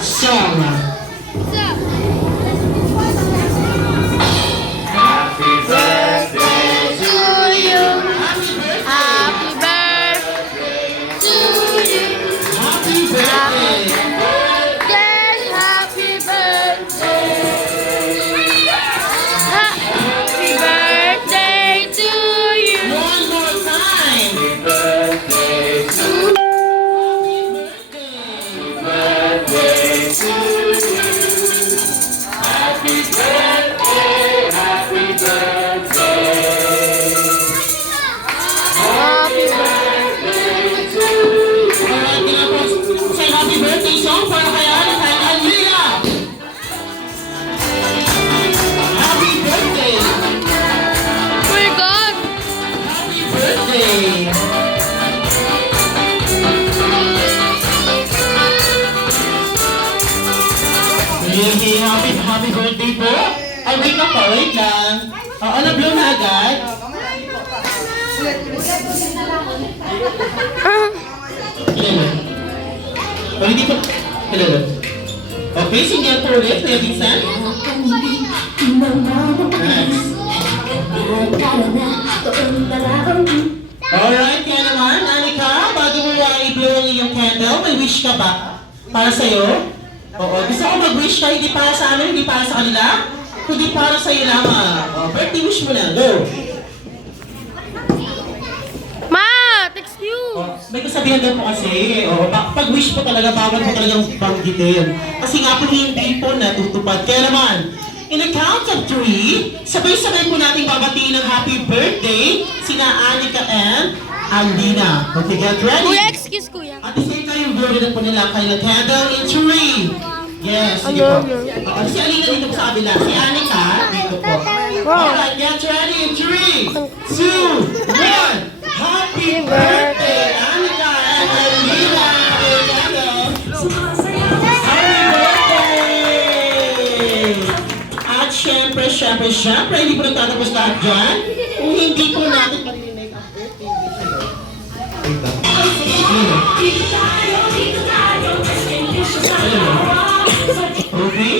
song. Happy birthday to you. Happy birthday to you. Happy birthday. Happy birthday. Happy birthday to you. One more time. Happy birthday to Birthday. to you. Happy birthday. Happy birthday. Happy birthday to you. Alright, tinapos. Say happy birthday song para kay Alina. Happy birthday. We're gone. Happy birthday. Hey, happy birthday po. Ay, wait lang po, wait lang. Oo, na-blow na agad. Ilan? O, hindi po. Ilan? Okay, single po ulit. Ready, Sam? Nice. Alright, kaya naman, Anika, bago mo i-blow ang iyong candle, may wish ka ba? Para sa'yo? Oo, gusto ko mag-wish ka, hindi para sa amin, hindi para sa kanila, kundi para sa'yo lamang. O, birthday wish mo na, go! Ma, text you. O, may kasabihan daw po kasi, o, pag-wish po talaga, bawal po talagang banggitin. Kasi nga po hindi po natutupad. Kaya naman, in a count of 3, sabay-sabay po nating babatiin ng happy birthday sina Anika and Alina. Okay, get ready? Kuya, excuse kuya. At the same time, blow rin po nila kayo ng candle in 3. Yes, sige po. Oo, si Alina dito po sa kabila. Si Anika, dito po. Alright, get ready in 3, 2, 1. Happy birthday, Anika and Alina! Happy birthday! At syempre, hindi po nagtatapos lahat dyan. Kung hindi po natin marinig ang birthday wish nyo. Wait lang. Okay?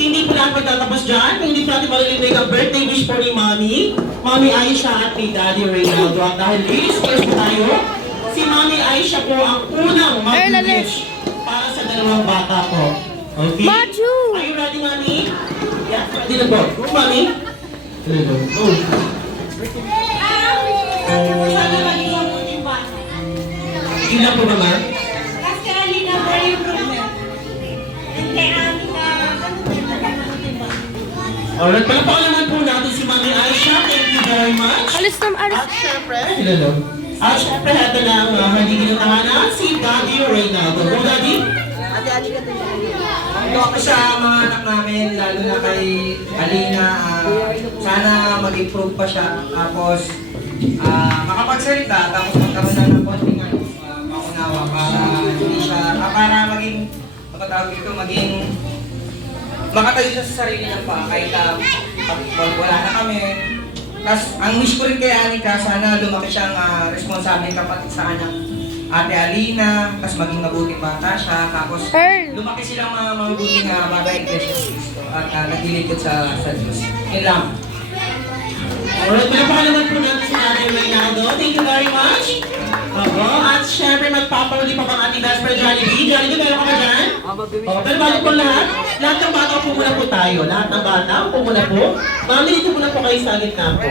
Hindi po natin magtatapos dyan. Kung hindi po natin marinig ang birthday wish po ni Mami, Mami Aisha at ni Daddy Reynaldo. At dahil ladies first po tayo, si Mami Aisha po ang unang mag-wish para sa dalawang bata po. Okay? Maju! Are you ready, Mami? Yeah, ready na po. Go, Mami. Ready na po. Go. Ilan po ba, ma'am? Alright, palapakan naman po natin si Mami Aisha. Thank you very much. Alis na, alis. At syempre, at syempre, ito na ang handigin ng tahanan, si Daddy Reynaldo. Go, Daddy. Ako sa mga anak namin, lalo na kay Alina, sana mag-improve pa siya. Tapos, makapagsalita, tapos magkaroon na ng konting paunawa para hindi siya, para maging, makatawag dito, maging, makatayo siya sa sarili ng paa kahit pag wala na kami. Tapos, ang wish ko rin kay Anika, sana lumaki siyang responsable kapatid sa kanyang Ate Alina, tapos maging mabuting bata siya, tapos Earl. lumaki silang mga mabuting bagay kay Jesus Cristo at naglilingkod sa Diyos. Yun lang. Alright, palapakan naman po natin si Daddy Reynaldo. Thank you very much. Opo, at syempre magpapaluli pa bang ating best friend Jollibee. Jollibee, meron ka ba dyan? Pero bago po lahat ng bata po muna po tayo. Lahat ng bata po muna po. Mami, dito muna po kayo sa gitna po.